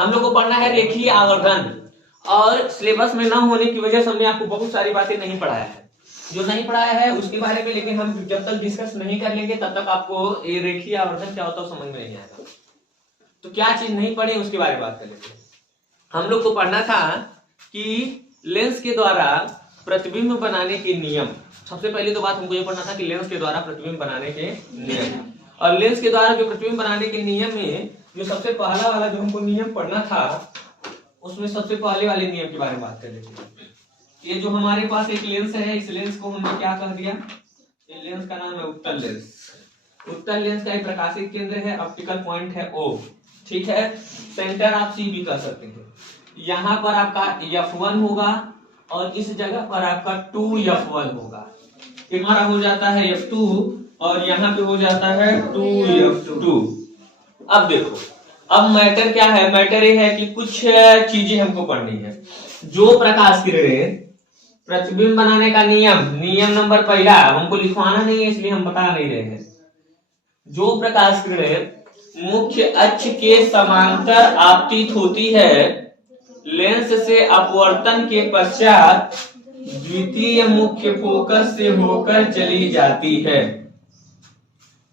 हम लोग को पढ़ना है रेखीय आवर्धन, और सिलेबस में ना होने की वजह से हमने आपको बहुत सारी बातें नहीं पढ़ाया है, जो नहीं पढ़ाया है उसके बारे में, लेकिन हम जब तक डिस्कस नहीं कर लेंगे तब तक आपको ये रेखीय आवर्धन क्या होता है समझ में नहीं आएगा। तो क्या चीज नहीं पढ़े उसके बारे में बात कर लेते हैं। हम लोग को पढ़ना था कि लेंस के द्वारा प्रतिबिंब बनाने के नियम। सबसे पहले तो बात हमको ये पढ़ना था कि लेंस के द्वारा प्रतिबिंब बनाने के नियम, और लेंस के द्वारा जो प्रतिबिंब बनाने के नियम में जो सबसे पहला वाला जो हमको नियम पढ़ना था, उसमें सबसे पहले वाले नियम के बारे में बात कर लेते हैं। ये जो हमारे पास एक लेंस है, इस लेंस को हमने क्या कह दिया, ये लेंस का नाम है उत्तल लेंस। उत्तल लेंस का एक प्रकाशिक केंद्र है, ऑप्टिकल पॉइंट है O, ठीक है। सेंटर आप C भी कह सकते हैं। यहाँ पर आपका F1 होगा और इस जगह पर आपका 2F1 होगा। हमारा हो जाता है F2 और यहाँ पे हो जाता है 2F2। अब देखो, अब मैटर क्या है, मैटर ये है कि कुछ चीजें हमको पढ़नी है। जो प्रकाश किरणें प्रतिबिंब बनाने का नियम नंबर पहला हमको लिखवाना नहीं है, इसलिए हम बता नहीं रहे हैं। जो प्रकाश किरणें मुख्य अक्ष के समांतर आपतित होती है, लेंस से अपवर्तन के पश्चात द्वितीय मुख्य फोकस से होकर चली जाती है।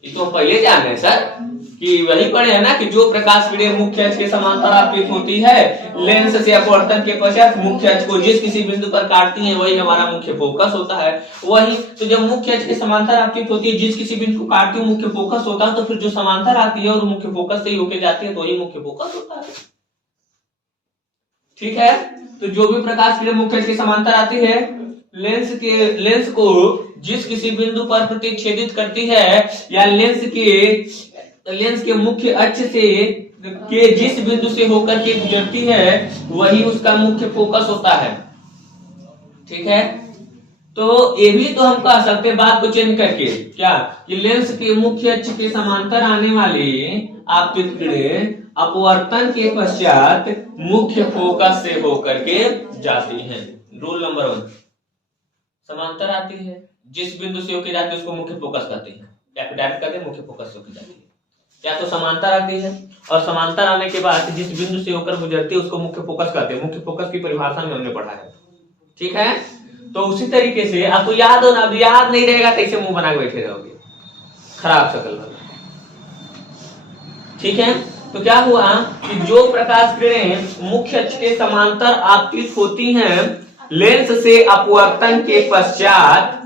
ये तो पहले जान रहे सर कि वही पढ़े है ना कि जो प्रकाश किरणें मुख्य अक्ष के समांतर आपतित होती है, लेंस से अपवर्तन के पश्चात मुख्य अक्ष को जिस किसी बिंदु पर काटती है वही हमारा मुख्य फोकस होता है। वही तो जब मुख्य अक्ष के समांतर आपतित होती है, जिस किसी बिंदु को काटती है मुख्य फोकस होता है, तो फिर जो समांतर आती है और मुख्य फोकस से ही होके जाती है तो वही मुख्य फोकस होता है, ठीक है। तो जो भी प्रकाश किरण मुख्य अक्ष के समांतर आती है, लेंस को जिस किसी बिंदु पर प्रतिच्छेदित करती है, या लेंस के मुख्य अक्ष से के जिस बिंदु से होकर के गुजरती है वही उसका मुख्य फोकस होता है, ठीक है। तो ये भी तो हम कह सकते हैं बात को चेंज करके, क्या कि लेंस के मुख्य अक्ष के समांतर आने वाली आपतित किरणें अपवर्तन के पश्चात मुख्य फोकस से होकर के जाती हैं। रूल नंबर 1, समांतर आती है, जिस बिंदु से होकर जाती है उसको मुख्य फोकस कहते हैं, या फिर डायरेक्ट कहते हैं मुख्य फोकस से होकर जाती है। या तो समांतर आती है और समांतर आने के बाद जिस बिंदु से होकर गुजरती है उसको मुख्य फोकस कहते हैं। मुख्य फोकस की परिभाषा में हमने पढ़ा है, ठीक है। तो उसी तरीके से आपको याद हो ना, अब याद नहीं रहेगा तो ऐसे मुंह बना के बैठे रहोगे, खराब शक्ल वाला, ठीक है। तो क्या हुआ कि जो प्रकाश किरणें मुख्य अक्ष के समांतर आपतित होती हैं, लेंस से अपवर्तन के पश्चात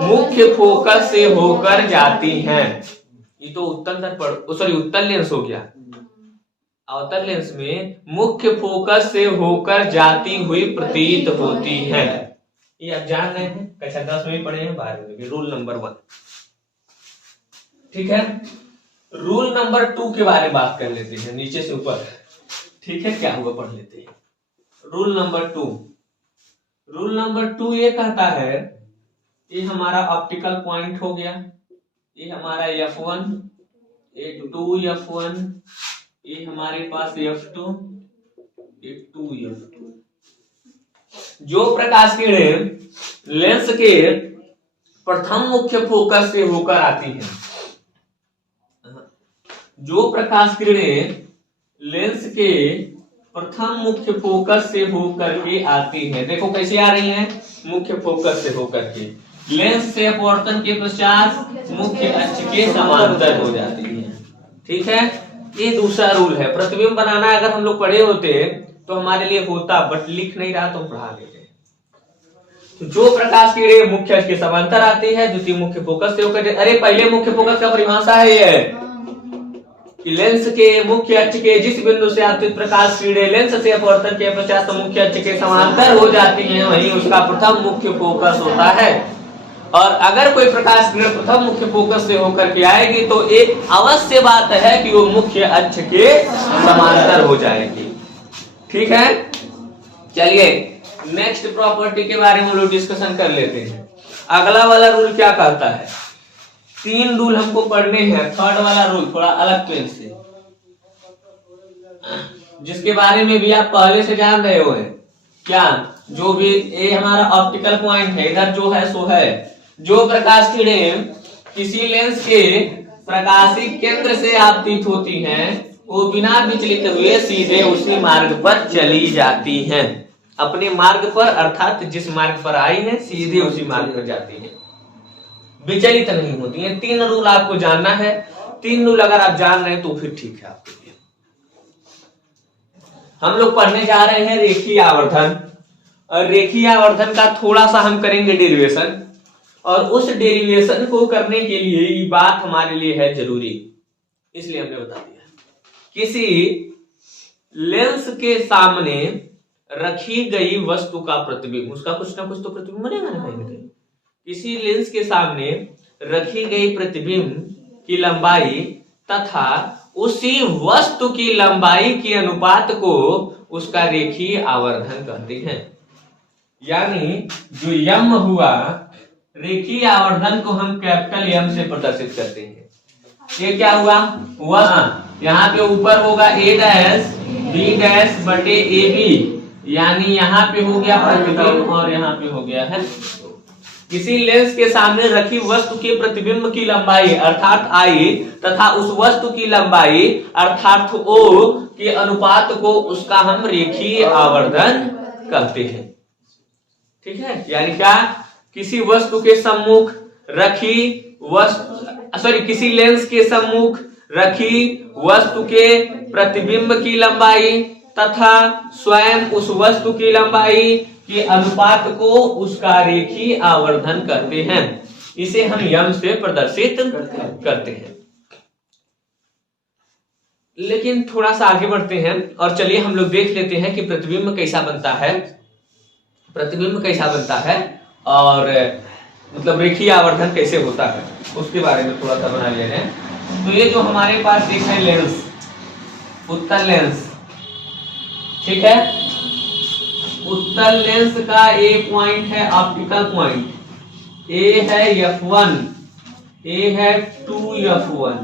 मुख्य फोकस से होकर जाती हैं। ये तो उत्तल लेंस हो गया। अवतल लेंस में मुख्य फोकस से होकर जाती हुई प्रतीत होती है। ये आप जान रहे हैं, कक्षा 10 में पढ़े हैं, 12 में। रूल नंबर 1, ठीक है। रूल नंबर 2 के बारे में बात कर लेते हैं, नीचे से ऊपर, ठीक है। क्या हुआ पढ़ लेते हैं। रूल नंबर 2, रूल नंबर 2 ये कहता है, ये हमारा ऑप्टिकल पॉइंट हो गया, ये हमारा F1, ये 2F1, ये हमारे पास F2, ये 2F2। जो प्रकाश किरणें लेंस के प्रथम मुख्य फोकस से होकर आती हैं, जो प्रकाश किरणें लेंस के प्रथम मुख्य फोकस से होकर के आती हैं, देखो कैसे आ रही हैं, मुख्य फोकस से होकर के लेंस से अपवर्तन के पश्चात मुख्य अक्ष के समांतर हो जाती है, ठीक है। ये दूसरा रूल है। प्रतिबिंब बनाना अगर हम लोग पढ़े होते तो हमारे लिए होता, बट लिख नहीं रहा तो पढ़ा देते। तो जो प्रकाश किरणें मुख्य अक्ष के समांतर आती है, द्वितीय मुख्य फोकस से होकर, अरे पहले मुख्य फोकस का परिभाषा है ये कि लेंस के मुख्य अक्ष के जिस बिंदु से आपतित प्रकाश किरणें लेंस से अपवर्तन के पश्चात मुख्य अक्ष के समांतर हो जाती हैं, वही उसका प्रथम मुख्य फोकस होता है। और अगर कोई प्रकाश किरण प्रथम मुख्य फोकस से होकर के आएगी तो एक अवश्य बात है कि वो मुख्य अक्ष के समांतर हो जाएगी, ठीक है। चलिए नेक्स्ट प्रॉपर्टी के बारे में हम लोग डिस्कशन कर लेते हैं। अगला वाला रूल क्या कहता है, 3 रूल हमको पढ़ने हैं। थर्ड वाला रूल थोड़ा अलग पेन से, जिसके बारे में भी आप पहले से जान रहे हो, क्या जो भी ये हमारा ऑप्टिकल पॉइंट है, इधर जो है सो है, जो प्रकाश किरणें किसी लेंस के प्रकाशिक केंद्र से आपतित होती हैं, वो बिना विचलित हुए सीधे उसी मार्ग पर चली जाती हैं। अपने मार्ग पर अर्थात जिस मार्ग पर आई है सीधे उसी मार्ग पर जाती हैं, विचलित नहीं होती हैं। 3 रूल आपको जानना है। 3 रूल अगर आप जान रहे हैं तो फिर ठीक है आपके लिए। हम लोग पढ़ने जा रहे हैं रेखीय आवर्धन, और रेखीय आवर्धन का थोड़ा सा हम करेंगे डेरिवेशन, और उस डेरिवेशन को करने के लिए ये बात हमारे लिए है जरूरी, इसलिए हमने बता दिया। किसी लेंस के सामने रखी गई वस्तु का प्रतिबिंब, उसका कुछ ना कुछ तो प्रतिबिंब बनेगा ना कहीं ना कहीं। किसी लेंस के सामने रखी गई प्रतिबिंब की लंबाई तथा उसी वस्तु की लंबाई के अनुपात को उसका रेखीय आवर्धन कहते हैं। यानी जो यम हुआ, रेखीय आवर्धन को हम कैपिटल एम से प्रदर्शित करते हैं। ये क्या हुआ, यहाँ पे ऊपर होगा a डैश b डैश बटे ab, यानी यहाँ पे हो गया प्रतिबिंब और यहाँ पे हो गया है। किसी लेंस के सामने रखी वस्तु के प्रतिबिंब की लंबाई अर्थात I तथा उस वस्तु की लंबाई अर्थात O के अनुपात को उसका हम रेखीय आवर्धन कहते हैं। ठीक है, यानी क्या, किसी वस्तु के सम्मुख रखी किसी लेंस के सम्मुख रखी वस्तु के प्रतिबिंब की लंबाई तथा स्वयं उस वस्तु की लंबाई के अनुपात को उसका रेखीय आवर्धन कहते हैं। इसे हम यम से प्रदर्शित करते हैं। लेकिन थोड़ा सा आगे बढ़ते हैं और चलिए हम लोग देख लेते हैं कि प्रतिबिंब कैसा बनता है, प्रतिबिंब कैसा बनता है और मतलब रेखीय आवर्धन कैसे होता है, उसके बारे में थोड़ा सा बना लेते हैं। तो ये जो हमारे पास एक है लेंस, उत्तल लेंस, ठीक है। उत्तल लेंस का ए पॉइंट है ऑप्टिकल पॉइंट, ए है f1, ए है 2f1,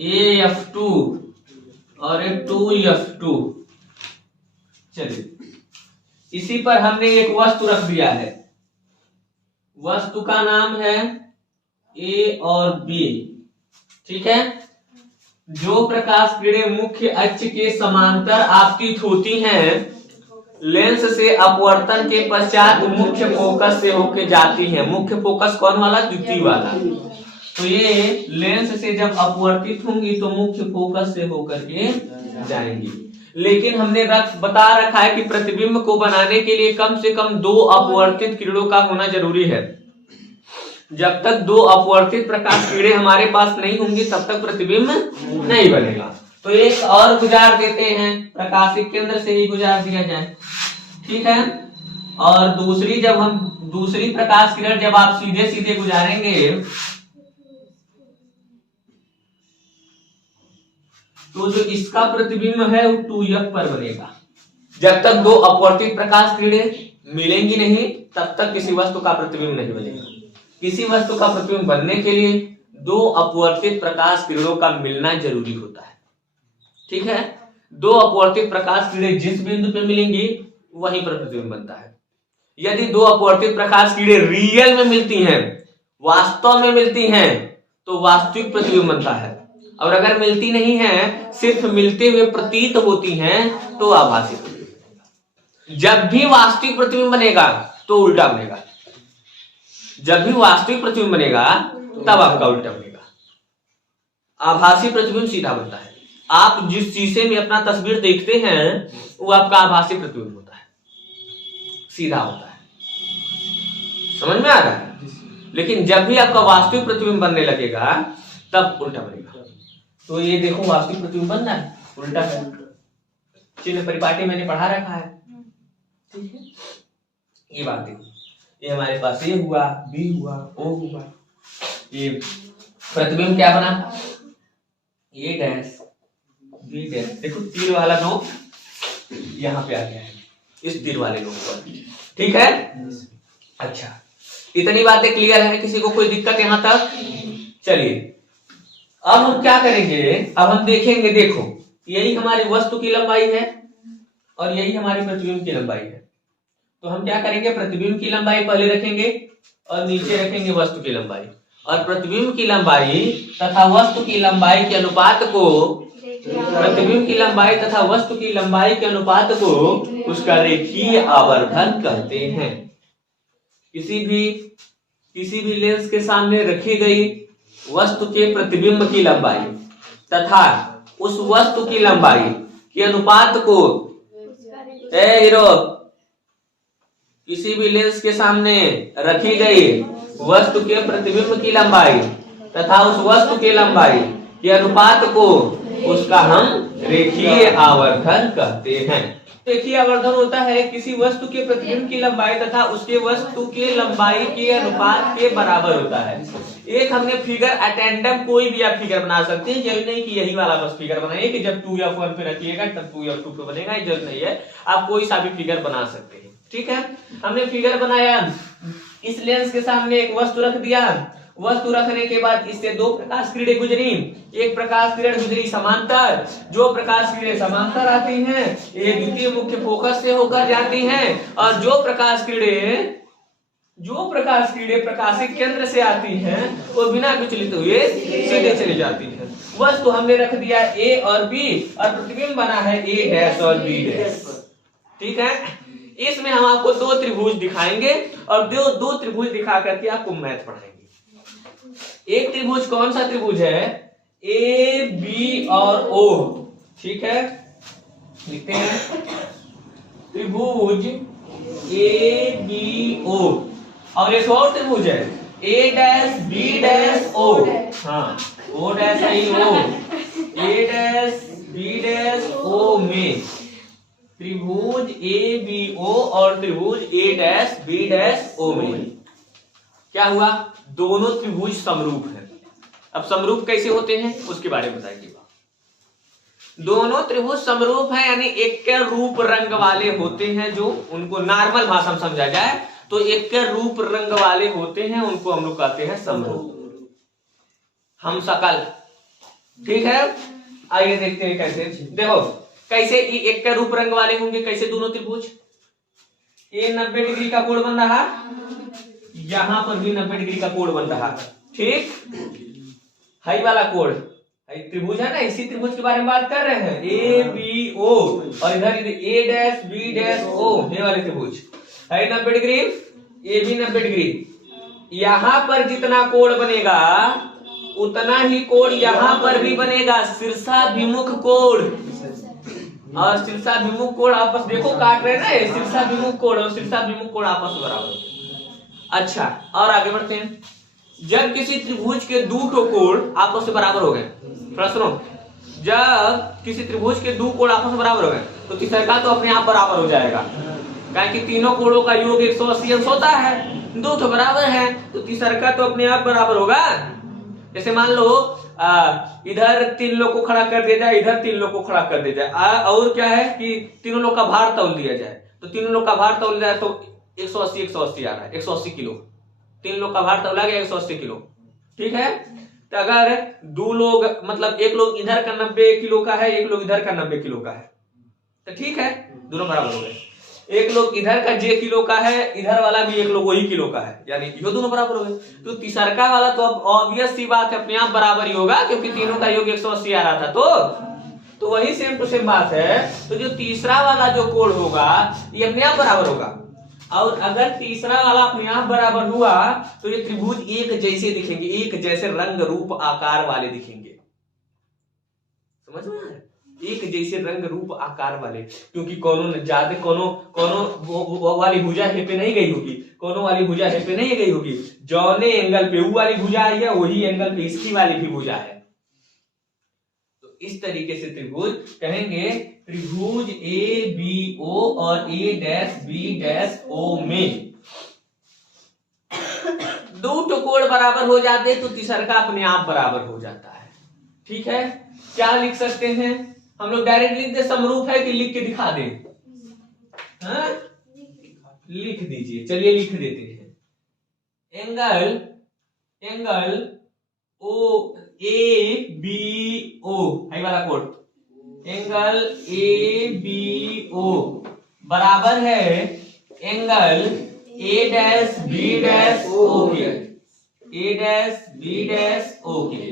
ए f2 और ए 2f2। चलिए, इसी पर हमने एक वस्तु रख दिया है, वस्तु का नाम है ए और बी, ठीक है। जो प्रकाश किरणें मुख्य अक्ष के समांतर आपतित होती हैं, लेंस से अपवर्तन के पश्चात मुख्य फोकस से होकर जाती हैं। मुख्य फोकस कौन वाला, द्वितीय वाला। तो ये लेंस से जब अपवर्तित होंगी तो मुख्य फोकस से होकर के जाएंगी। लेकिन हमने बता रखा है कि प्रतिबिंब को बनाने के लिए कम से कम 2 अपवर्तित किरणों का होना जरूरी है। जब तक 2 अपवर्तित प्रकाश किरणें हमारे पास नहीं होंगी तब तक प्रतिबिंब नहीं बनेगा। तो एक और गुजार देते हैं, प्रकाशिक केंद्र से ही गुजार दिया जाए, ठीक है। और दूसरी प्रकाश किरण जब आप सीधे सीधे गुजारेंगे तो जो इसका प्रतिबिंब है वो 2f पर बनेगा। जब तक 2 अपवर्तित प्रकाश किरणें मिलेंगी नहीं तब तक किसी वस्तु का प्रतिबिंब नहीं बनेगा। किसी वस्तु का प्रतिबिंब बनने के लिए 2 अपवर्तित प्रकाश किरणों का मिलना जरूरी होता है, ठीक है। 2 अपवर्तित प्रकाश किरणें जिस बिंदु पे मिलेंगी वहीं पर प्रतिबिंब बनता है। यदि 2 अपवर्तित प्रकाश किरणें रियल में मिलती हैं, वास्तव में मिलती हैं, तो वास्तविक प्रतिबिंब बनता है। और अगर मिलती नहीं है, सिर्फ मिलते हुए प्रतीत होती हैं, तो आभासी प्रतिबिंब। जब भी वास्तविक प्रतिबिंब बनेगा तो उल्टा बनेगा, जब भी वास्तविक प्रतिबिंब बनेगा तब आपका उल्टा बनेगा। आभासी प्रतिबिंब सीधा बनता है। आप जिस शीशे में अपना तस्वीर देखते हैं वो आपका आभासी प्रतिबिंब होता है, सीधा होता है। समझ में आ रहा है? लेकिन जब भी आपका वास्तविक प्रतिबिंब बनने लगेगा तब उल्टा बनेगा। तो ये देखो वास्तविक प्रतिबिंब बन रहा है, उल्टा है। चिन्ह परिपाटी मैंने पढ़ा रखा है, ठीक है। ये बात देखो, ये हमारे पास ए हुआ, बी हुआ, ओ हुआ। ये प्रतिबिंब क्या बना, ए डैश बी डैश। देखो तीर वाला नोक यहाँ पे आ गया है, इस तीर वाले नोक पर, ठीक है। अच्छा, इतनी बातें क्लियर है, किसी को कोई दिक्कत यहाँ तक? चलिए अब हम क्या करेंगे, अब हम देखेंगे। देखो यही हमारी वस्तु की लंबाई है और यही हमारी प्रतिबिंब की लंबाई है। तो हम क्या करेंगे, प्रतिबिंब की लंबाई पहले रखेंगे और नीचे रखेंगे वस्तु की लंबाई, और प्रतिबिंब की लंबाई तथा वस्तु की लंबाई के अनुपात को प्रतिबिंब की लंबाई तथा वस्तु की लंबाई के अनुपात को उसका रेखीय आवर्धन कहते हैं। किसी भी लेंस के सामने रखी गई वस्तु के प्रतिबिंब की लंबाई तथा उस वस्तु की लंबाई के अनुपात को किसी भी लेंस के सामने रखी गई वस्तु के प्रतिबिंब की लंबाई तथा उस वस्तु की लंबाई के अनुपात को उसका हम रेखीय आवर्धन कहते हैं। रेखीय आवर्धन होता है किसी वस्तु के प्रतिबिंब की लंबाई तथा उसके वस्तु के लंबाई के अनुपात के बराबर होता है। एक हमने फिगर अटेंडम कोई भी आप फिगर बना सकते हैं, जरूरी नहीं कि यही वाला बस फिगर बनाइए कि जब 2f1 पे रखिएगा तब 2f2 पे बनेगा, ये जरूरी नहीं है, आप कोई सा भी फिगर बना सकते हैं। ठीक है, हमने फिगर बनाया, इस लेंस के सामने एक वस्तु रख दिया, वस्तु रखने के बाद इससे दो प्रकाश किरणें गुजरी, एक प्रकाश किरण गुजरी समांतर, जो प्रकाश किरणें समांतर आती हैं ये द्वितीय मुख्य फोकस से होकर जाती हैं, और जो प्रकाश किरणें प्रकाशिक केंद्र से आती हैं वो बिना विचलित हुए सीधे चली जाती हैं। वस्तु हमने रख दिया ए और बी और प्रतिबिंब बना है ए डैश और बी डैश। ठीक है, इसमें हम आपको दो त्रिभुज दिखाएंगे और दो त्रिभुज दिखा करके आपको मैथ पढ़ाएंगे। एक त्रिभुज कौन सा त्रिभुज है? ए बी और ओ। ठीक है, लिखते हैं त्रिभुज ए बी ओ, और एक और त्रिभुज है ए डैश बी डैश ओ। हाँ, ओ डैश नहीं, ओ ए डैश बी डैश ओ में त्रिभुज ए बी ओ और त्रिभुज ए डैश बी डैश ओ में क्या हुआ? दोनों त्रिभुज समरूप हैं। अब समरूप कैसे होते हैं उसके बारे में बताइए। दोनों त्रिभुज समरूप हैं यानी एक के रूप रंग वाले होते हैं, जो उनको नॉर्मल भाषा में समझा जाए तो एक के रूप रंग वाले होते हैं, उनको हम लोग कहते हैं समरूप, हम सकल। ठीक है, आइए देखते हैं कैसे। देखो कैसे एक के रूप रंग वाले होंगे, कैसे दोनों त्रिभुज। ये 90 डिग्री का कोण बन रहा, यहां पर भी 90 डिग्री का कोण बन रहा। ठीक, हाई वाला कोण त्रिभुज है ना, इसी त्रिभुज के बारे में बात कर रहे हैं, ए बी ओ, और इधर ए डैश बी डैश ओ, ये वाले त्रिभुज है 90 डिग्री, ए भी 90 डिग्री। यहां पर जितना कोण बनेगा उतना ही कोण यहां पर भी बनेगा, शीर्षाभिमुख कोण। और शीर्षाभिमुख कोण आपस देखो काट रहे ना, शीर्षाभिमुख कोण और शीर्षाभिमुख कोण आपस में बराबर। अच्छा, और आगे बढ़ते हैं। जब किसी त्रिभुज के दो ठो कोण आपस में बराबर हो गए, प्रश्नों, जब किसी त्रिभुज के दो कोण आपस में बराबर हो गए तो तीसरा तो अपने आप बराबर हो जाएगा, क्योंकि तीनों कोणों का योग 180 अंश होता है, दो तो बराबर है तो तीसरा तो अपने आप बराबर होगा। जैसे मान लो इधर 3 लोग को खड़ा कर दिया जाए, इधर 3 लोग को खड़ा कर दिया जाए, और क्या है कि तीनों लोग का भार तौल दिया जाए, तो तीनों लोग का भार तौल जाए तो 180 आ रहा है, 180 किलो। 3 लोग का भार तौला गया 180 किलो। ठीक है, तो अगर दो लोग मतलब एक लोग इधर का 90 किलो का है, एक लोग इधर का 90 किलो का है, तो ठीक है दोनों बराबर हो गए। एक लोग इधर का जे किलो का है, इधर वाला भी एक लोग वही किलो का है, यानी ये दोनों बराबर हो गए। तो तीसरा वाला तो अब ऑब्वियस सी बात है अपने आप बराबर ही होगा, क्योंकि तीनों का योग 180 आ रहा था। तो वही सेम टू सेम बात है। तो जो तीसरा वाला जो कोण होगा ये अपने आप बराबर होगा, और अगर तीसरा वाला अपने आप बराबर हुआ तो ये त्रिभुज एक जैसे दिखेंगे, एक जैसे रंग रूप आकार वाले दिखेंगे। समझ में आ रहा है? एक जैसे रंग रूप आकार वाले, क्योंकि कोनो ज्यादा कोनो वाली भुजा हे पे नहीं गई होगी, कोनो वाली भुजा हे पे नहीं गई होगी, जौने एंगल पे वो वाली भुजा आई है वही एंगल पे इसकी वाली भी भुजा है। तो इस तरीके से त्रिभुज कहेंगे त्रिभुज ए बी ओ और ए डैश बी डैश ओ में दो तो कोण बराबर हो जाते तो तीसरा अपने आप बराबर हो जाता है। ठीक है, क्या लिख सकते हैं हम लोग? डायरेक्ट लिख दे समरूप है कि लिख के दिखा दें? हाँ? लिख दीजिए, चलिए लिख देते हैं। Angle O A B O है वाला कोण, एंगल ए बी ओ बराबर है angle A dash B dash O के, A dash B dash O के।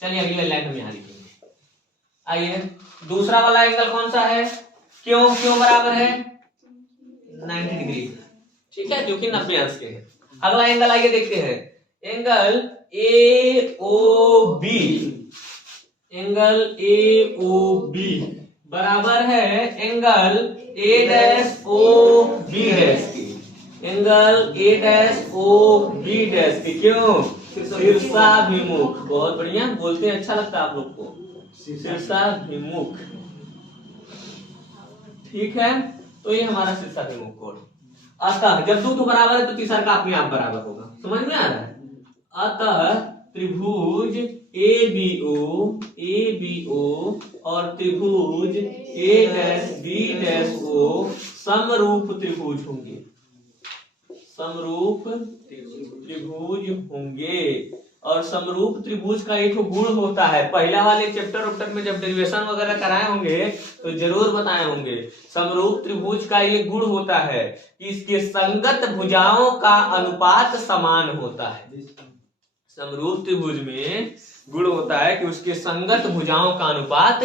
चलिए अगली लाइन हम यहां लिखेंगे। आइए दूसरा वाला एंगल कौन सा है, क्यों क्यों बराबर है 90 डिग्री, ठीक है, क्योंकि 90 अंश के है। अगला एंगल आइए देखते हैं, angle A O B, angle A O B बराबर है angle A dash O B dash की, angle A dash O B dash की, क्यों शीर्षाभिमुख, बहुत बढ़िया बोलते हैं, अच्छा लगता है आप लोग को, शीर्षाभिमुख, ठीक है। तो ये हमारा शीर्षाभिमुख कोण, अतः जब दो तो बराबर है तो तीसरा का अपने आप बराबर होगा, समझ में आ रहा है। अतः त्रिभुज ए बी ओ और त्रिभुज ए डैश बी डैश ओ समरूप त्रिभुज होंगे, समरूप त्रिभुज होंगे। और समरूप त्रिभुज का एक गुण होता है, पहला वाले चैप्टर में जब डेरिवेशन वगैरह कराए होंगे तो जरूर बताए होंगे, समरूप त्रिभुज का ये गुण होता है कि इसके संगत भुजाओं का अनुपात समान होता है। समरूप त्रिभुज में गुण होता है कि उसके संगत भुजाओं का अनुपात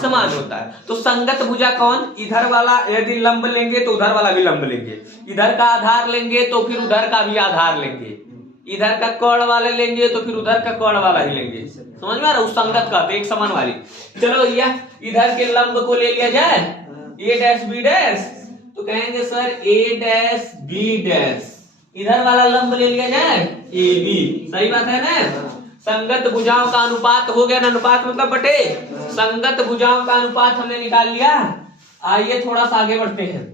समान होता है। तो संगत भुजा कौन, इधर वाला यदि लंब लेंगे तो उधर वाला भी लंब लेंगे, इधर का आधार लेंगे तो फिर उधर का भी आधार लेंगे, इधर का कर्ण वाले लेंगे तो फिर उधर का कर्ण वाला ही लेंगे, समझ में आ रहा है, उस संगत का एक समान वाली। चलो यह इधर के लंब को ले लिया जाए ए डैश बी डैश, तो कहेंगे सर ए डैश बी डैश, इधर वाला लंब ले लिया जाए ए बी, सही बात है ना। संगत भुजाओं का अनुपात हो गया ना, अनुपात मतलब बटे, संगत भुजाओं का अनुपात हमने निकाल लिया। आइए थोड़ा सा आगे बढ़ते हैं,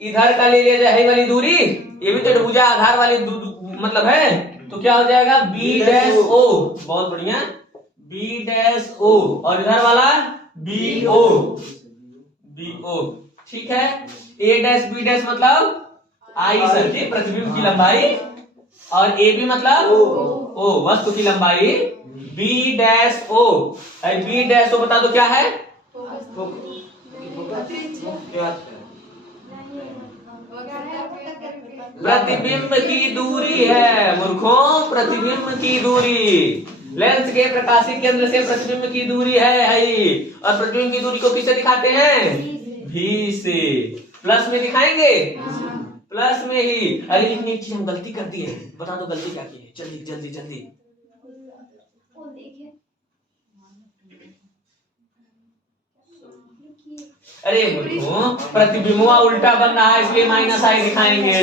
इधर का ले लिया जाए वाली दूरी, ये भी तो भुजा आधार वाली मतलब है, तो क्या हो जाएगा बी डैश ओ, बहुत बढ़िया बी डैश ओ, और इधर वाला बी ओ, बी ओ, ठीक है। ए डैश बी डैश मतलब आई सर्किल प्रतिबिंब की लंबाई, और ए बी मतलब ओ वस्तु की लंबाई, B dash O, B dash O बता दो क्या है, प्रतिबिंब की दूरी है मूर्खों, प्रतिबिंब की दूरी, लेंस के प्रकाशिक केंद्र से प्रतिबिंब की दूरी है, और प्रतिबिंब की दूरी को किससे दिखाते हैं, भी से, प्लस में दिखाएंगे, प्लस में ही। अरे लेकिन एक चीज हम गलती कर दिए, बता दो गलती क्या की है, जल्दी जल्दी जल्दी। अरे प्रतिबिंबुआ उल्टा बन रहा है इसलिए माइनस आई दिखाएंगे।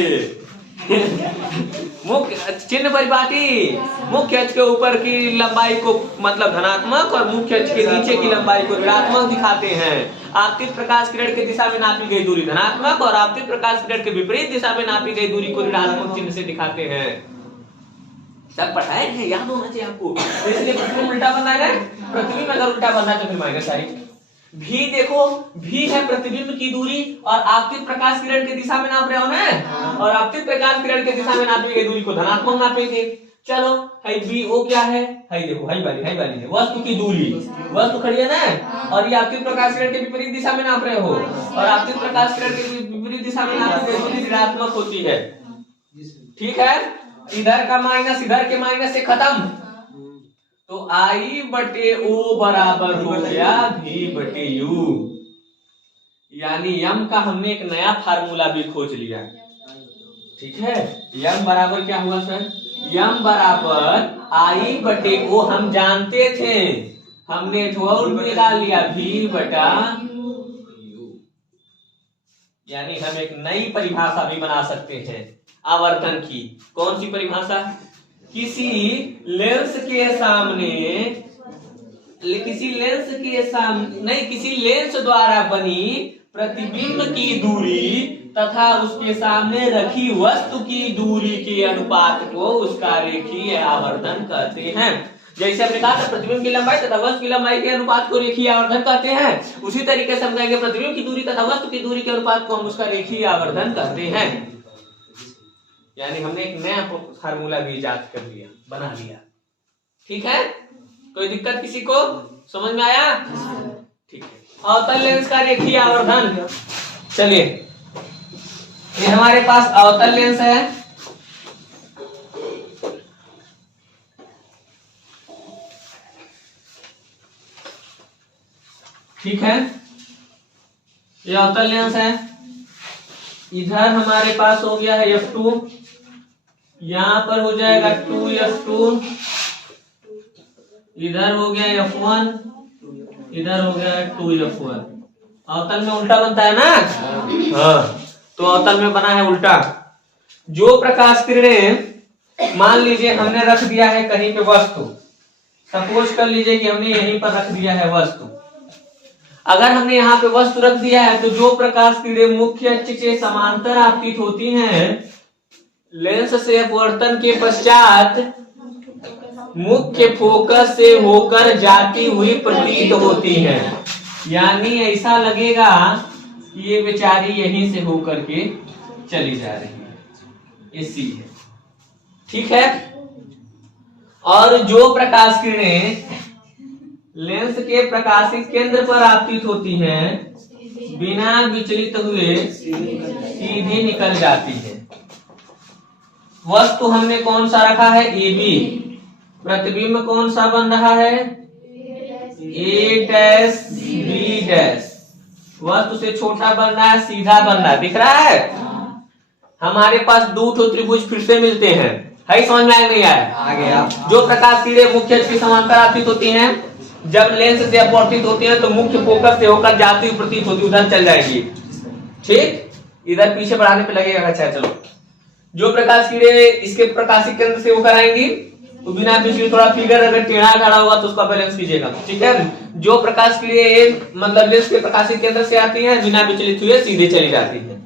मुख्य चिन्ह परिपाटी, मुख्य अक्ष के ऊपर की लंबाई को मतलब धनात्मक और मुख्य अक्ष के नीचे की लंबाई को ऋणात्मक दिखाते हैं। आपतित प्रकाश किरण की दिशा में नापी गई दूरी धनात्मक और आपतित प्रकाश किरण के विपरीत दिशा में नापी गई दूरी को ऋणात्मक चिन्ह से दिखाते हैं। सब पढ़ाए हैं, याद होना चाहिए आपको। इसलिए प्रतिबिंब उल्टा बनना है, प्रतिबिंब अगर उल्टा बनना है तो फिर माइनस आई। भी देखो, भी है प्रतिबिंब की दूरी और आपतित प्रकाश किरण की दिशा में नाप रहे हो ना, और आपतित प्रकाश किरण की दिशा में नापी गई दूरी को धनात्मक नापेंगे। चलो हाई बी ओ क्या है, हाई देखो हाई वाली है वस्तु की दूरी, वस्तु खड़ी है ना, और ये आपतित प्रकाश किरण के विपरीत दिशा में नाप रहे हो, और आपतित प्रकाश किरण के विपरीत दिशा में नापी गई दूरी ऋणात्मक होती है, ठीक है। इधर का माइनस इधर के माइनस से खत्म, तो आई बटे ओ बराबर हो गया भी बटे यू, यानी यम का हमने एक नया फार्मूला भी खोज लिया, ठीक है। यम बराबर क्या हुआ सर, यम बराबर आई बटे ओ हम जानते थे, हमने और निकाल लिया भी बटा यू, यानी हम एक नई परिभाषा भी बना सकते हैं आवर्तन की। कौन सी परिभाषा, किसी लेंस के सामने किसी लेंस द्वारा बनी प्रतिबिंब की दूरी तथा उसके सामने रखी वस्तु की दूरी के अनुपात को उसका रेखीय आवर्धन कहते हैं। जैसे हमने कहा था प्रतिबिंब की लंबाई तथा वस्तु की लंबाई के अनुपात को रेखीय आवर्धन कहते हैं, उसी तरीके से हम कहेंगे प्रतिबिंब की दूरी तथा वस्तु की दूरी के अनुपात को हम उसका रेखीय आवर्धन कहते हैं। यानी हमने एक नया फार्मूला भी इजाद कर लिया, बना लिया, ठीक है। कोई दिक्कत किसी को, समझ में आया, ठीक है। अवतल लेंस का रेखीय आवर्धन, चलिए ये हमारे पास अवतल लेंस है, ठीक है, ये अवतल लेंस है। इधर हमारे पास हो गया है F2, यहाँ पर हो जाएगा 2F2, इधर हो गया F1, इधर हो गया 2F1। अवतल में उल्टा बनता है ना, हाँ, तो अवतल में बना है उल्टा। जो प्रकाश किरणें, मान लीजिए हमने रख दिया है कहीं पे वस्तु, सपोज कर लीजिए कि हमने यहीं पर रख दिया है वस्तु। अगर हमने यहाँ पे वस्तु रख दिया है तो जो प्रकाश किरणें मुख्य अक्ष से समांतर आपतित होती हैं, लेंस से अपवर्तन के पश्चात मुख्य फोकस से होकर जाती हुई प्रतीत होती हैं। यानी ऐसा लगेगा कि ये बेचारी यहीं से होकर के चली जा रही है, ये सी है, ठीक है। और जो प्रकाश किरणें लेंस के प्रकाशित केंद्र पर आपतित होती हैं, बिना विचलित हुए सीधी निकल जाती है। वस्तु हमने कौन सा रखा है, AB। प्रतिबिंब कौन सा बन रहा है, A', वस्तु से छोटा बन रहा है, सीधा बन रहा है, दिख रहा है। हमारे पास दो त्रिभुज फिर से मिलते हैं, है समझ में आया नहीं आया? आ गया। जो प्रकाश किरणें मुख्य अक्ष के समांतर आपतित होती हैं, जब लेंस से अपवर्तित होती है तो मुख्य फोकस से होकर जाती हुई प्रतीत होती, उधर चल जाएगी, ठीक। इधर पीछे बढ़ाने पे लगेगा, अच्छा चलो। जो प्रकाश किरणें इसके प्रकाशित केंद्र से होकर आएंगी तो बिना विचलित, थोड़ा फिगर अगर टेढ़ा गाढ़ा होगा तो उसका बैलेंस कीजिएगा, ठीक है। जो प्रकाश किरणें मतलब लेंस के प्रकाशित केंद्र से आती है, बिना विचलित हुए सीधे चली जाती है।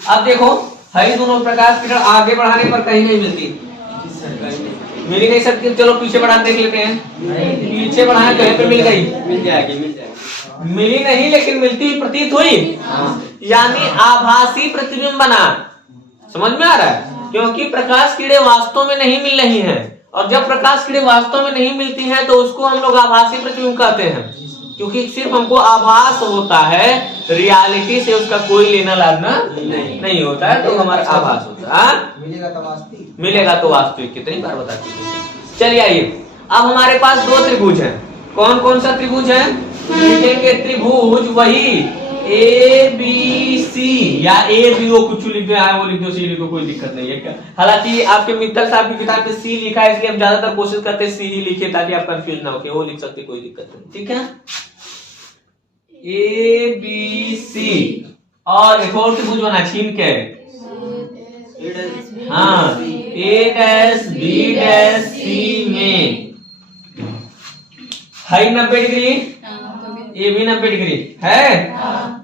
अब देखो, है दोनों प्रकाश किरण आगे बढ़ाने पर कहीं नहीं मिलती, मिल नहीं सकती। चलो पीछे बढ़ा देख लेते हैं, पीछे बढ़ाए कहीं पे मिल गई, मिल जाएगी, मिली नहीं लेकिन मिलती प्रतीत हुई, यानी आभासी प्रतिबिंब बना। समझ में आ रहा है? क्योंकि प्रकाश किरणें वास्तव में नहीं मिल रही हैं, और जब प्रकाश किरणें वास्तव में नहीं मिलती हैं तो उसको हम लोग आभासी प्रतिबिंब कहते हैं, क्योंकि सिर्फ हमको आभास होता है, रियलिटी से उसका कोई लेना लाना नहीं होता है, तो हमारा आभास होता है। मिलेगा तो वास्तविक, कितनी बार बता चुके। चलिए आइए, अब हमारे पास दो त्रिभुज हैं। कौन कौन सा त्रिभुज है? लिखेंगे त्रिभुज वही ABC, या ABO कुछ लिख दो, वो लिख दो, C लिखो, कोई दिक्कत नहीं है। हालांकि आपके मित्तल साहब की किताब में C लिखा है, इसलिए हम ज्यादातर कोशिश करते हैं C ही लिखे, ताकि आप कंफ्यूज ना हो, वो लिख सकते, कोई दिक्कत नहीं, ठीक है। ABC और एक और त्रिभुज बना छीन के, हाँ, A', B', C में है 90 डिग्री, ये भी 90 डिग्री है,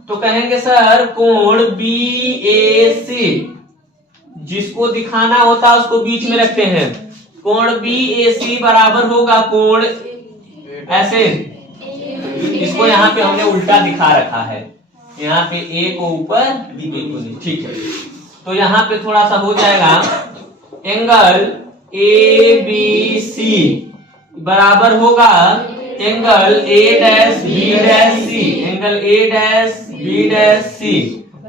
तो कहेंगे सर कोण BAC, जिसको दिखाना होता है उसको बीच में रखते हैं। कोण BAC बराबर होगा कोण ऐसे, इसको यहाँ पे हमने उल्टा दिखा रखा है, यहाँ पे A को ऊपर B को नीचे, ठीक है। तो यहाँ पे थोड़ा सा हो जाएगा, एंगल ABC बराबर होगा angle A', B', angle A', B',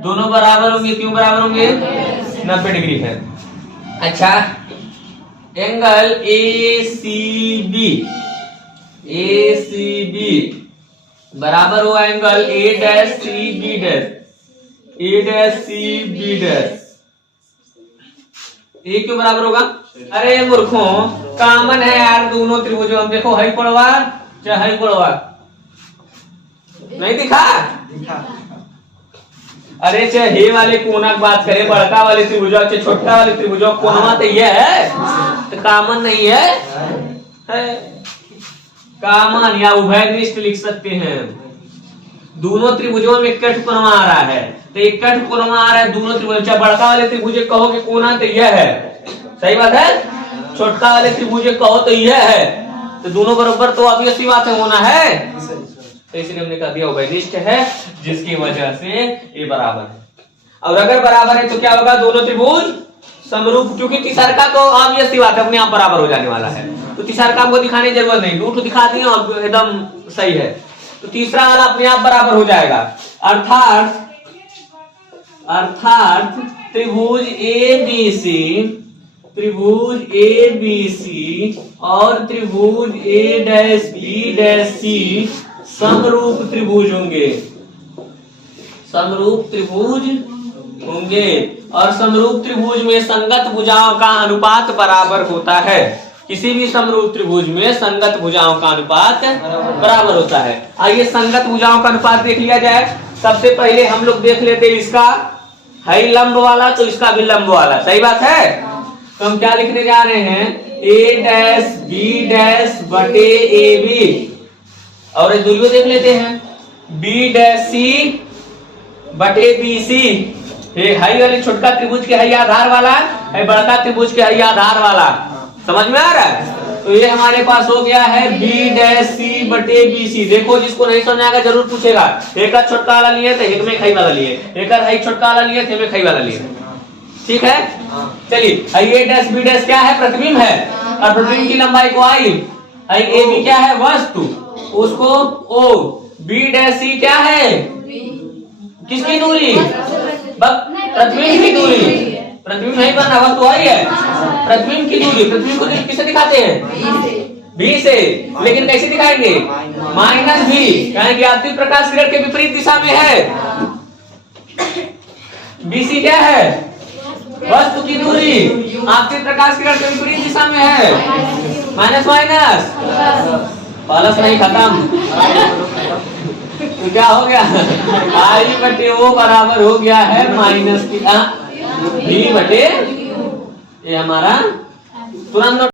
दोनों बराबर होंगे, क्यों बराबर होंगे? 90 डिग्री है। अच्छा, एंगल ACB बराबर हुआ एंगल A', B', ये क्यों बराबर होगा? अरे मूर्खों, कॉमन है यार दोनों त्रिभुजों में, देखो है पड़वा चाहे पड़वा, नहीं दिखा? अरे चाहे हे वाले कोना की बात करें, बड़का वाले त्रिभुजों चाहे छोटा वाले त्रिभुजों, कोना तो ये है, तो कॉमन नहीं है, कॉमन या उभयनिष्ठ लिख सकते हैं। दोनों त्रिभुजों में इक्कठ कोना आ रहा है, तो इक्कठ कोना आ रहा है दोनों त्रिभुज, चाहे बड़का वाले त्रिभुज कहोगे कोना तो यह है, सही बात है। छोटका वाले त्रिभुज कहो तो यह है, तो दोनों बराबर, तो अभी ऐसी बात है, होना है, तो इसलिए हमने कह दिया उभयनिष्ठ है, जिसकी वजह से ये बराबर है। और अगर बराबर है तो क्या होगा? दोनों त्रिभुज समरूप, क्योंकि तीसरा तो ऑब्वियस सी बात है, अपने आप बराबर हो जाने वाला है, तो तीसरा का हमको दिखाने की जरूरत नहीं, दो दिखा दिए और एकदम सही है, तो तीसरा वाला अपने आप बराबर हो जाएगा। अर्थात त्रिभुज ABC और त्रिभुज A', B', C समरूप त्रिभुज होंगे, समरूप त्रिभुज होंगे। और समरूप त्रिभुज में संगत भुजाओं का अनुपात बराबर होता है। किसी भी समरूप त्रिभुज में संगत भुजाओं का अनुपात बराबर होता है। आइए संगत भुजाओं का अनुपात देख लिया जाए। सबसे पहले हम लोग देख लेते हैं, इसका है लंब वाला तो इसका भी लंब वाला, सही बात है। तो हम क्या लिखने जा रहे हैं, ए डैश बी डैश बटे ए बी, और दूरियों देख लेते हैं, बी डैश सी बटे बी सी। हाई वाले छोटका त्रिभुज के है आधार वाला, है बड़का त्रिभुज के है आधार वाला, समझ में आ रहा है। तो ये हमारे पास हो गया है बी डैश सी बटे बी सी। देखो जिसको नहीं समझ आएगा जरूर पूछेगा, एक छोटका वाला लिए थे, एक में खाई वाला लिए, एक है छोटका वाला लिए थे, में खाई वाला लिए, ठीक है। चलिए ए डैश बी डैश क्या है, प्रतिबिंब है, और प्रतिबिंब की लंबाई को आई, ए बी क्या है, वस्तु, उसको ओ, बी डैश सी क्या है, किसकी दूरी, प्रतिबिंब की दूरी, प्रतिबिंब नहीं बनना, वस्तु आई है, प्रतिबिंब की दूरी। प्रतिबिंब को किससे दिखाते हैं, भी से, लेकिन कैसे दिखाएंगे, माइनस भी, कि आपतित प्रकाश किरण के विपरीत दिशा में है। बीसी क्या है, वस्तु की दूरी, आपतित प्रकाश किरण के विपरीत दिशा में है, माइनस माइनस प्लस नहीं, खत्म। तो क्या हो गया, आई बटे ओ बराबर हो गया है माइनस की बी बटे, ये हमारा तुरंत